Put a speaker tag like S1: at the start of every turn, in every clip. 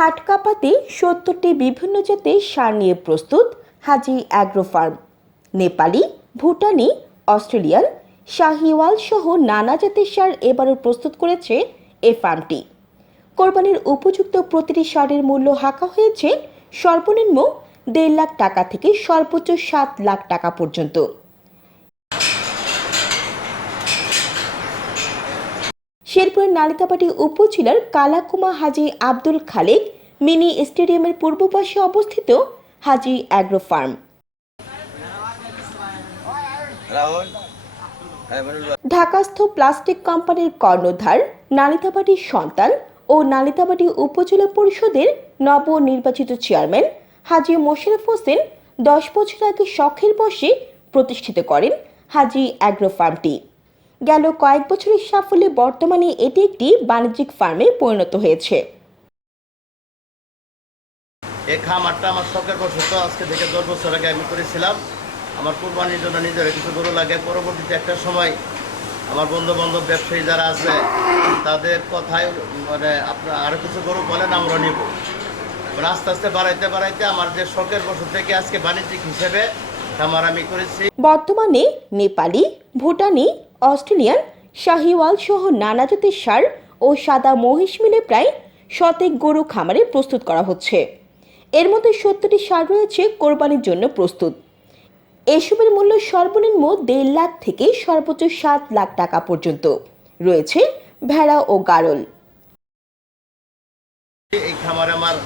S1: হাট কাঁপাতে সত্তরটি বিভিন্ন জাতের সার নিয়ে প্রস্তুত Haji agro farm. Nepali, Bhutani, Australian, Sahiwal সহ নানা জাতের সার এবারও প্রস্তুত করেছে এ ফার্মটি। কোরবানির উপযুক্ত প্রতিটি সারের মূল্য হাঁকা হয়েছে সর্বনিম্ন দেড় লাখ টাকা থেকে সর্বোচ্চ সাত লাখ টাকা পর্যন্ত। শেরপুরের নালিতাবাড়ি উপজেলার কালাকুমা হাজি আব্দুল খালেক মিনি স্টেডিয়ামের পূর্ব পাশে অবস্থিত হাজি অ্যাগ্রো ফার্ম।
S2: হ্যাঁ
S1: ঢাকাস্থ প্লাস্টিক কোম্পানির কর্ণধার নালিতাবাড়ির সন্তান ও নালিতাবাড়ি উপজেলা পরিষদের নবনির্বাচিত চেয়ারম্যান হাজি মোশাররফ হোসেন দশ বছর আগে শখের বসে প্রতিষ্ঠিত করেন হাজি অ্যাগ্রো ফার্মটি। গেল কয়েক বছরের সাফল্যে বর্তমানে এটি একটি বাণিজ্যিক ফার্মে পরিণত হয়েছে।
S2: এই খামারটা আমার শখের বসত আজকে থেকে দশ বছর আগে আমি করেছিলাম। আমার কোরবানির জন্য নিজের কিছু গরু লাগে। পরবর্তীতে একটা সময় আমার বন্ধু বান্ধব ব্যবসায়ী যারা আছে তাদের কথায় মানে আপনার আরও কিছু গরু বলেন আমরা নিব। মানে আস্তে আস্তে বাড়াইতে বাড়াইতে আমার যে শখের বছর থেকে আজকে বাণিজ্যিক হিসেবে খামার আমি করেছি।
S1: বর্তমানে নেপালি ভুটানি অস্ট্রেলিয়ান শাহিওয়াল সহ নানা জাতের সার ও সাদা মহিষ মিলে প্রায় শতেক গরু খামারে প্রস্তুত করা হচ্ছে। এর মধ্যে সত্তরটি সার রয়েছে কোরবানির জন্য প্রস্তুত। এসবের মূল্য সর্বনিম্ন দেড় লাখ থেকে সর্বোচ্চ সাত লাখ টাকা পর্যন্ত। রয়েছে ভেড়া ও গারল।
S2: এই খামারে আমার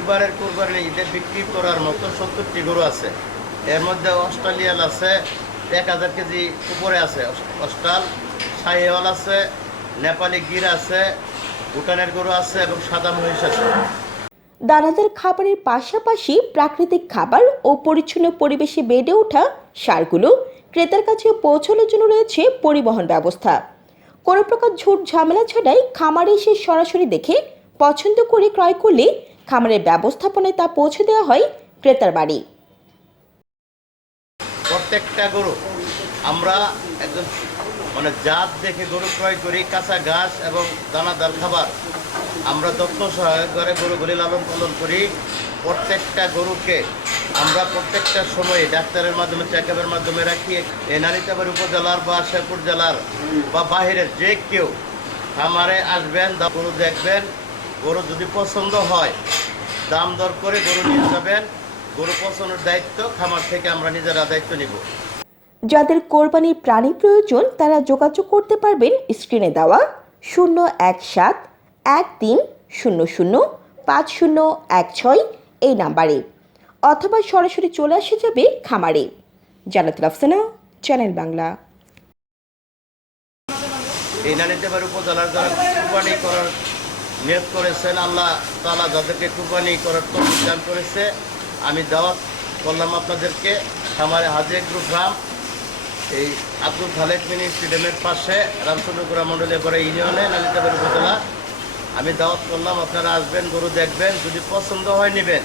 S2: এবারের কোরবানি ঈদে বিক্রি করার মতো সত্তরটি গরু আছে। এর মধ্যে অস্ট্রেলিয়ান আছে এক হাজার কেজি উপরে আছে। অস- অস্ট্রাল শাহিওয়াল আছে, নেপালি গির আছে, ভুটানের গরু আছে এবং সাদা মহিষ আছে।
S1: দানাদার খাবারের পাশাপাশি প্রাকৃতিক খাবার ও পরিচ্ছন্ন পরিবেশে বেড়ে ওঠা সারগুলো ক্রেতার কাছে পৌঁছানোর জন্য রয়েছে পরিবহন ব্যবস্থা। কোনো প্রকার ঝুট ঝামেলা ছাড়াই খামারে এসে সরাসরি দেখে পছন্দ করে ক্রয় করলে খামারের ব্যবস্থাপনায় তা পৌঁছে দেওয়া হয় ক্রেতার বাড়ি।
S2: প্রত্যেকটা গরু আমরা একদম মানে জাত দেখে গরু ক্রয় করি, কাঁচা ঘাস এবং দানাদার খাবার। আমরা যত্ন সহকারে গরুগুলি লালন পালন করি। প্রত্যেকটা গরুকে আমরা প্রত্যেকটা সময়ে ডাক্তারের মাধ্যমে চেক আপের মাধ্যমে রাখি। এই নারীতাবাড়ি উপজেলার বা শেরপুর জেলার বা বাহিরের যে কেউ খামারে আসবেন গরু দেখবেন। গরু যদি পছন্দ হয়, দাম দর করে গরু নিয়ে যাবেন। গরু দায়িত্ব খামার থেকে আমরা নিজেরা দায়িত্ব নিব।
S1: যাদের কোরবানির প্রাণী প্রয়োজন তারা যোগাযোগ করতে পারবেন স্ক্রিনে দেওয়া শূন্য এক সাত এক তিন শূন্য শূন্য পাঁচ শূন্য এক ছয় এই নাম্বারে। অথবা সরাসরি চলে আসে যাবে খামারে। জানাতুল আফসানা চ্যানেল বাংলা।
S2: এই নানিতেবার উপজেলার যারা কুরবানি করার নিয়োগ করেছেন আল্লাহ তালা যাদেরকে কুরবানি করার তৌফিক দান করেছে আমি দাওয়াত করলাম আপনাদেরকে খামারে হাজির গ্রুপ রাম এই আব্দুল খালেদ মিনি স্টেডিয়ামের পাশে রামচন্দ্রপুরা মন্ডলে পরে ইউনিয়নে নালিতাবের উপজেলা। আমি দাওয়াত করলাম, আপনারা আসবেন, গরু দেখবেন, যদি পছন্দ হয় নেবেন।